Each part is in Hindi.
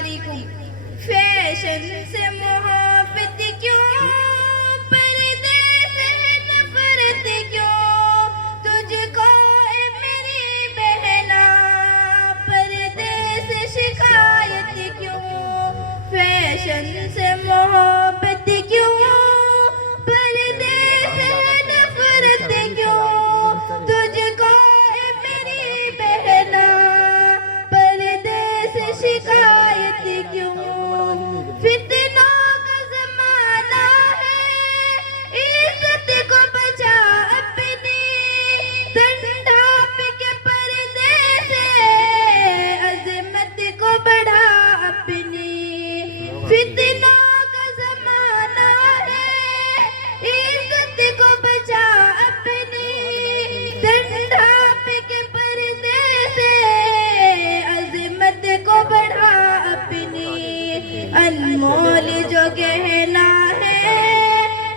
अलैकुम। फैशन से मोहब्बत क्यों, पर्दे से नफरत क्यों, तुझको ए मेरी बहना पर्दे से शिकायत क्यों। फैशन से मोहब्बत क्यों, पर्दे से नफरत क्यों, तुझको ए मेरी बहना पर्दे से शिकायत क्यों। फितनों का ज़माना है, इज़्ज़त को बचा अपनी, तन ढाँप के पर्दे से अज़मत को बढ़ा अपनी। फितनों का ज़माना है, इज़्ज़त को बचा अपनी, तन ढाँप के पर्दे से अज़मत को बढ़ा अपनी। अनमोल जो गहना है,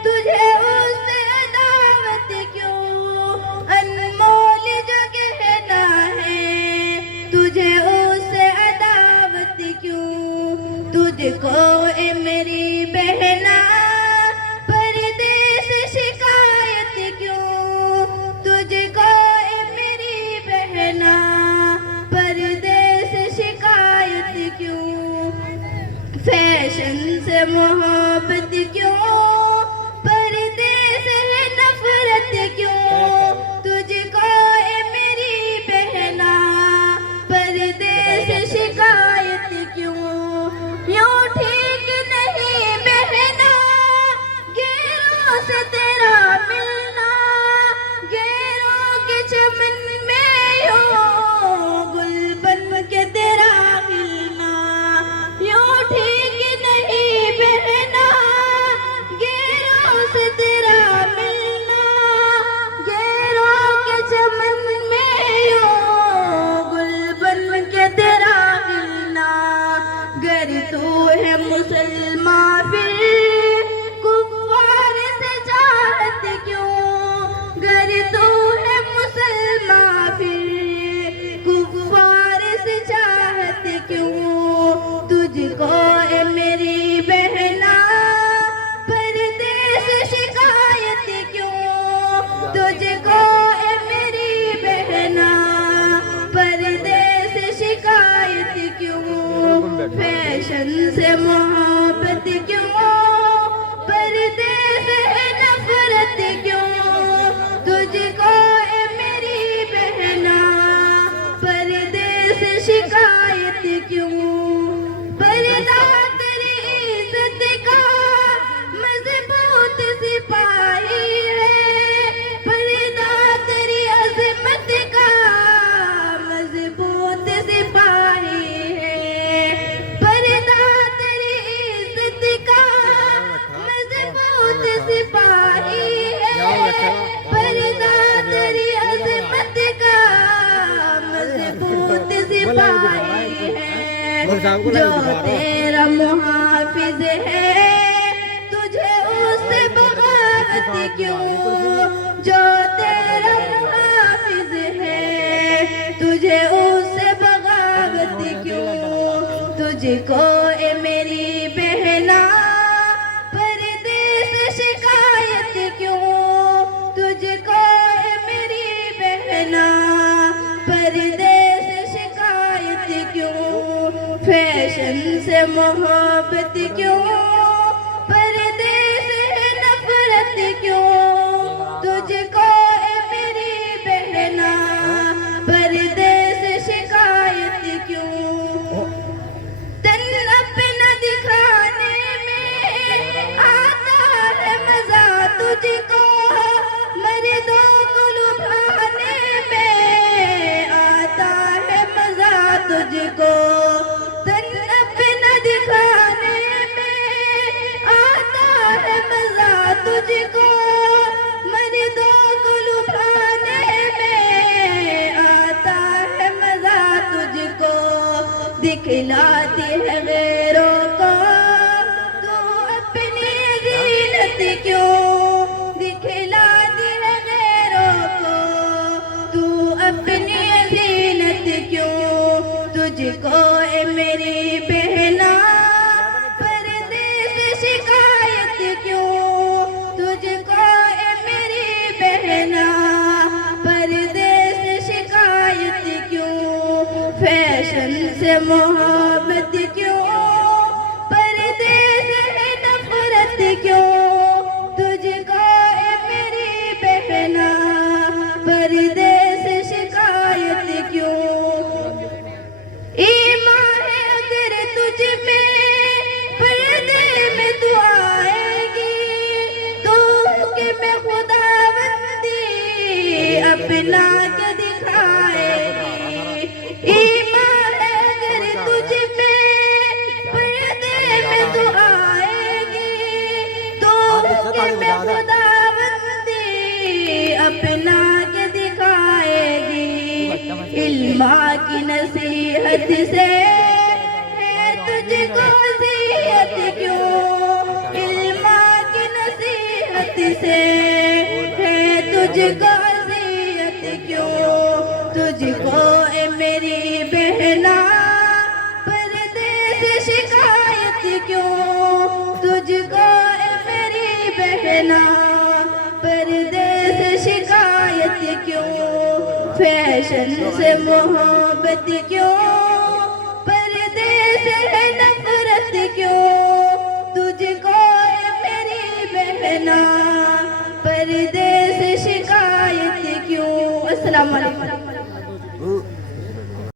तुझे उससे अदावत क्यों। अनमोल जो गहना है, तुझे उससे अदावत क्यों। तुझको ए मेरी बहना पर्दे से शिकायत क्यों। तुझको ए मेरी बहना पर्दे से शिकायत क्यों। फैशन से मोहब्बत क्यों, पर्दे से नफरत क्यों, तुझको ए मेरी बहना पर्दे से शिकायत क्यों। यूं ठीक नहीं बहना गैरों से तेरा मिलना, गैरों के चमन में यूं गुल बन के तेरा खिलना। यूं ठीक नहीं बहना गैरों से तेरा मिलना, गैरों के चमन में यूं गुल बन के तेरा खिलना। गर तू है मुसलमान फिर कुफ्फार से चाहत क्यों। गर तू है मुसलमान फिर कुफ्फार से चाहत क्यों। तुझको ए मेरी बहना पर्दे से शिकायत क्यों। तुझको ए मेरी बहना पर्दे से शिकायत क्यों। फैशन से मोहब्बत क्यों, पर्दे से नफरत क्यों, तुझको ए मेरी बहना पर्दे से शिकायत क्यों। पर्दा तेरी इज्जत का मजबूत सिपाही है, पर्दा तेरी अज़मत का मजबूत सिपाही है। पर्दा तेरी इज्जत का मजबूत सिपाही है, पर्दा तेरी अज़मत का मजबूत सिपाही है। जो तेरा मुहाफिज है, तुझे उससे बगावत क्यों। जो तेरा मुहाफिज है, तुझे उससे बगावत क्यों। तुझको ए मेरी बहना पर्दे से शिकायत क्यों। तुझको ए मेरी बहना पर्दे से शिकायत क्यों। फैशन से मोहब्बत क्यों, पर्दे से नफरत क्यों, तुझको ए मेरी बहना पर्दे से शिकायत क्यों। तन अपना दिखाने में आता है मजा तुझको, मर्दों को लुभाने में आता है मजा तुझको। तन अपना दिखाने में आता है मजा तुझको, पहना के दिखाएगी। ईमान है अगर तुझ में पर्दे में तो आएगी, तो के में खुदाबंदी अपना के दिखाएगी। इल्मा की नसीहत से है तुझको अज़ियत क्यों, इल्मा की नसीहत से है तुझको अज़ियत क्यों। तुझको ए मेरी बहना पर्दे से शिकायत क्यों, तुझको ए मेरी बहना पर्दे से शिकायत क्यों। फैशन से मोहब्बत क्यों, पर्दे से है नफरत क्यों। तुझको ए मेरी बहना पर्दे से शिकायत क्यों। अस्सलाम वालेकुम।